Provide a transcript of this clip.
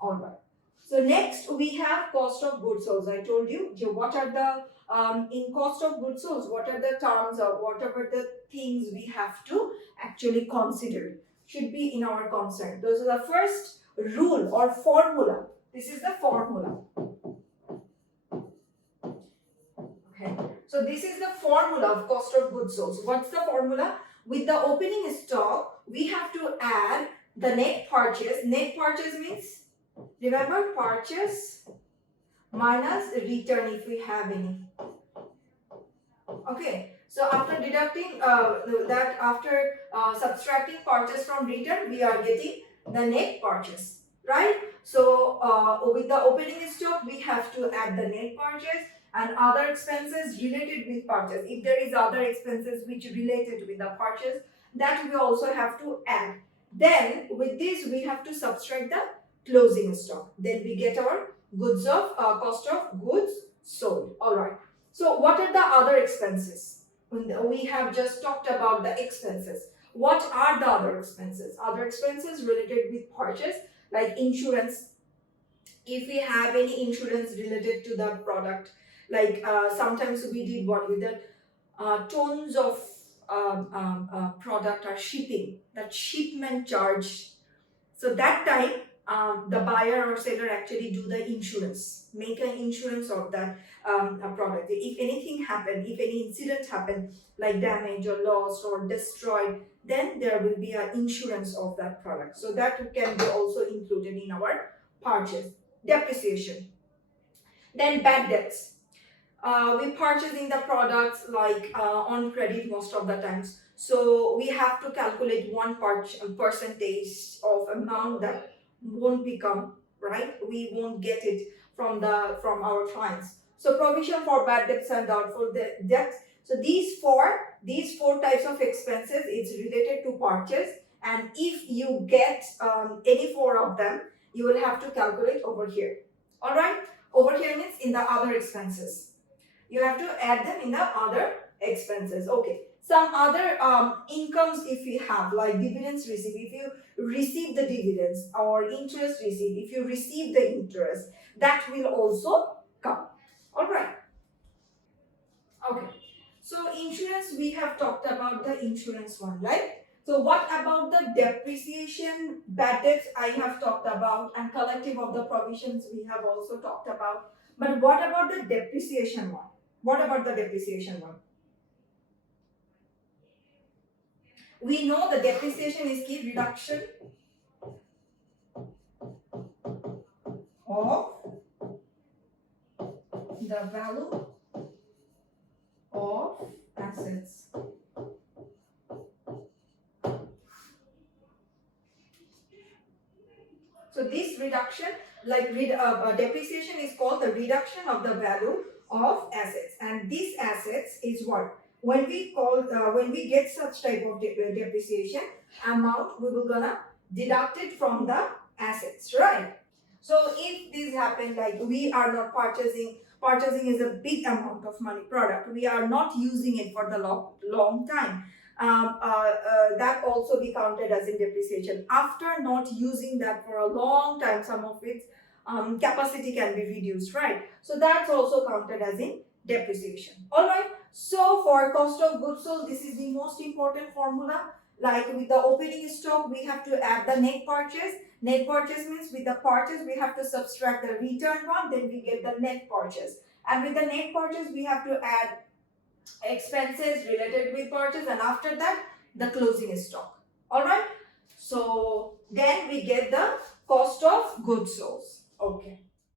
Alright. So next we have cost of goods sold. I told you what are the in cost of goods sold, what are the terms or whatever the things we have to actually consider should be in our concern. Those are the first rule or formula. This is the formula. Okay. So this is the formula of cost of goods sold. So what's the formula? With the opening stock, we have to add the net purchase. Net purchase means, remember, purchase minus return if we have any. Okay, so after deducting subtracting purchase from return, we are getting the net purchase, right? So with the opening stock, we have to add the net purchase and other expenses related with purchase. If there is other expenses which related with the purchase, that we also have to add. Then with this, we have to subtract the closing stock. Then we get our goods of cost of goods sold. All right. So what are the other expenses? We have just talked about the expenses. What are the other expenses? Other expenses related with purchase, like insurance. If we have any insurance related to the product, like sometimes we did what with the tons of product or shipping, that shipment charge. So that time the buyer or seller actually do the insurance, make an insurance of that product. If anything happen, if any incident happen, like damage or loss or destroyed, then there will be an insurance of that product. So that can be also included in our purchase. Depreciation. Then bad debts. We purchasing the products like on credit most of the times. So we have to calculate one percentage of amount that won't become, right? We won't get it from our clients. So provision for bad debts and doubtful debts. So these four types of expenses is related to purchase, and if you get any four of them, you will have to calculate over here. All right. Over here means in the other expenses. You have to add them in the other expenses. Okay. Some other incomes if you have, like dividends received, if you receive the dividends, or interest received, if you receive the interest, that will also come. All right. Okay. So insurance, we have talked about the insurance one, right? So what about the depreciation, bad debts I have talked about, and collective of the provisions we have also talked about. But what about the depreciation one? What about the depreciation one? We know the depreciation is key reduction of the value of assets. So this reduction, like depreciation, is called the reduction of the value of assets, and these assets is what? When we get such type of depreciation amount, we will gonna deduct it from the assets, right? So if this happen, like we are not purchasing is a big amount of money product, we are not using it for the long time, that also be counted as in depreciation. After not using that for a long time, some of its capacity can be reduced, right? So that's also counted as in depreciation. All right. So for cost of goods sold, this is the most important formula. Like with the opening stock, we have to add the net purchase. Net purchase means with the purchase, we have to subtract the return one, then we get the net purchase. And with the net purchase, we have to add expenses related with purchase, and after that, the closing stock. All right. So then we get the cost of goods sold. Okay.